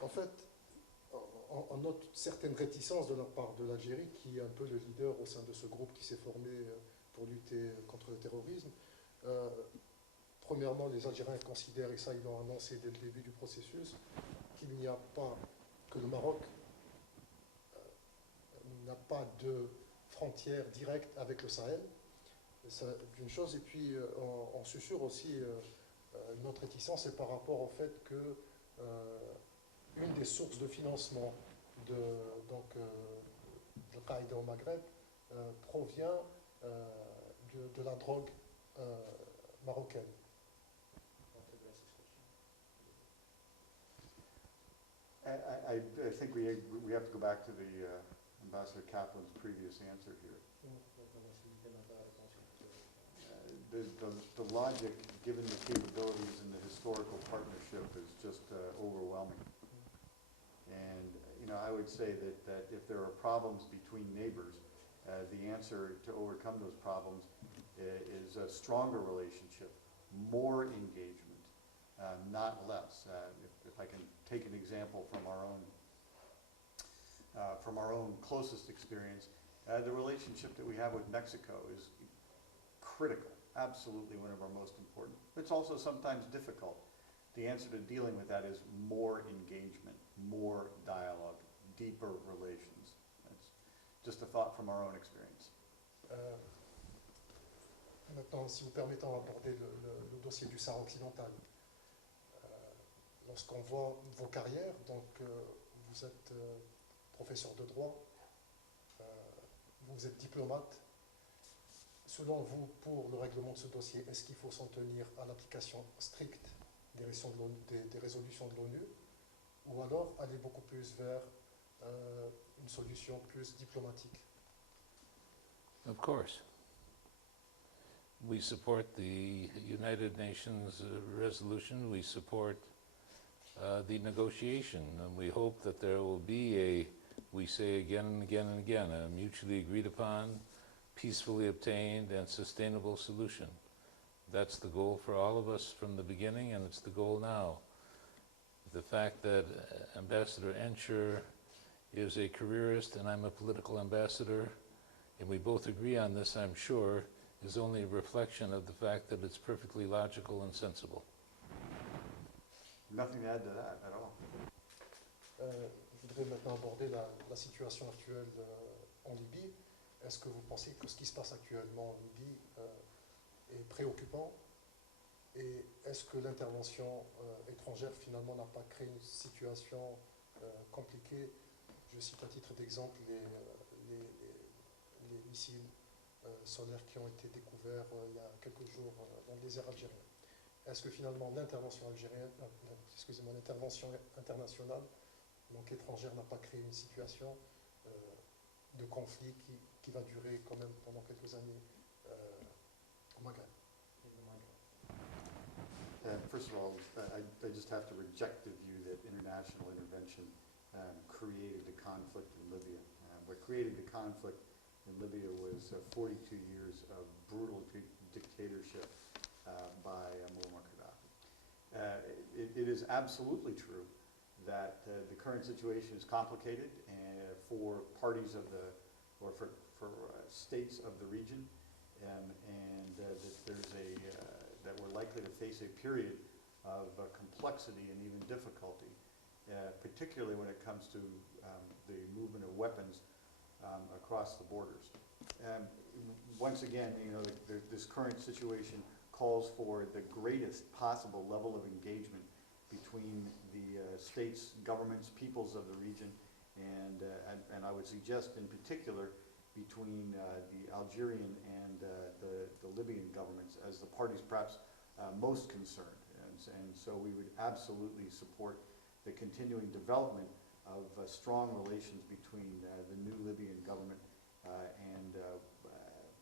En fait, on note certaines réticences de la part de l'Algérie, qui est un peu le leader au sein de ce groupe qui s'est formé pour lutter contre le terrorisme. Premièrement, les Algériens considèrent, et ça ils l'ont annoncé dès le début du processus, qu'il n'y a pas, que le Maroc n'a pas de frontière directe avec le Sahel, d'une chose, et puis on susurre aussi notre réticence, c'est par rapport au fait que une des sources de financement de Al-Qaïda au Maghreb provient de la drogue marocaine. I think we have to go back to the Ambassador Kaplan's previous answer here. The logic, given the capabilities and the historical partnership, is just overwhelming. And I would say that if there are problems between neighbors, the answer to overcome those problems is a stronger relationship, more engagement, not less. If I can take an example from our own closest experience, the relationship that we have with Mexico is critical, absolutely one of our most important. It's also sometimes difficult. The answer to dealing with that is more engagement, more dialogue, deeper relations. That's just a thought from our own experience. Maintenant, si vous permettez d'aborder le dossier du Sahara occidental, lorsqu'on voit vos carrières, donc vous êtes professeur de droit, vous êtes diplomate. Selon vous, pour le règlement de ce dossier, est-ce qu'il faut s'en tenir à l'application stricte des résolutions de l'ONU, ou alors aller beaucoup plus vers une solution plus diplomatique? Of course. We support the United Nations resolution. We support the negotiation, and we hope that there will be we say again and again and again, a mutually agreed upon, peacefully obtained, and sustainable solution. That's the goal for all of us from the beginning, and it's the goal now. The fact that Ambassador Ensher is a careerist and I'm a political ambassador, and we both agree on this, I'm sure, is only a reflection of the fact that it's perfectly logical and sensible. Nothing to add to that at all. Je voudrais maintenant aborder la situation actuelle en Libye. Est-ce que vous pensez que ce qui se passe actuellement en Libye est préoccupant? Et est-ce que l'intervention étrangère finalement n'a pas créé une situation compliquée? Je cite à titre d'exemple les missiles solaires qui ont été découverts il y a quelques jours dans le désert algérien. Est-ce que finalement l'intervention internationale, donc étrangère, n'a pas créé une situation de conflit qui va durer quand même pendant quelques années au Maghreb? First of all, I just have to reject the view that international intervention created the conflict in Libya. What created the conflict in Libya was 42 years of brutal dictatorship by Muammar Gaddafi. It is absolutely true that the current situation is complicated for parties of or for states of the region, and that we're likely to face a period of complexity and even difficulty, particularly when it comes to the movement of weapons across the borders. Once again, this current situation calls for the greatest possible level of engagement between the states, governments, peoples of the region, and I would suggest in particular between the Algerian and the Libyan governments as the parties perhaps most concerned. And so we would absolutely support the continuing development of strong relations between the new Libyan government and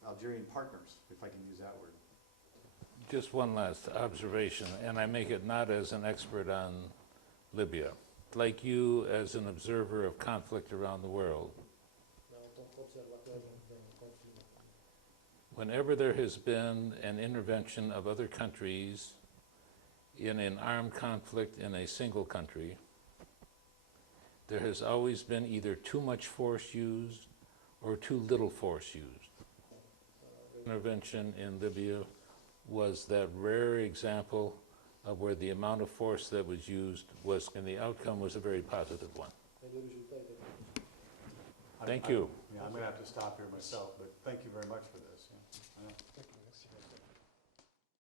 Algerian partners, if I can use that word. Just one last observation, and I make it not as an expert on Libya, like you as an observer of conflict around the world. Whenever there has been an intervention of other countries in an armed conflict in a single country, there has always been either too much force used or too little force used. Intervention in Libya was that rare example of where the amount of force that was used was, and the outcome was a very positive one. Thank you. Yeah, I'm going to have to stop here myself, but thank you very much for this. Yeah.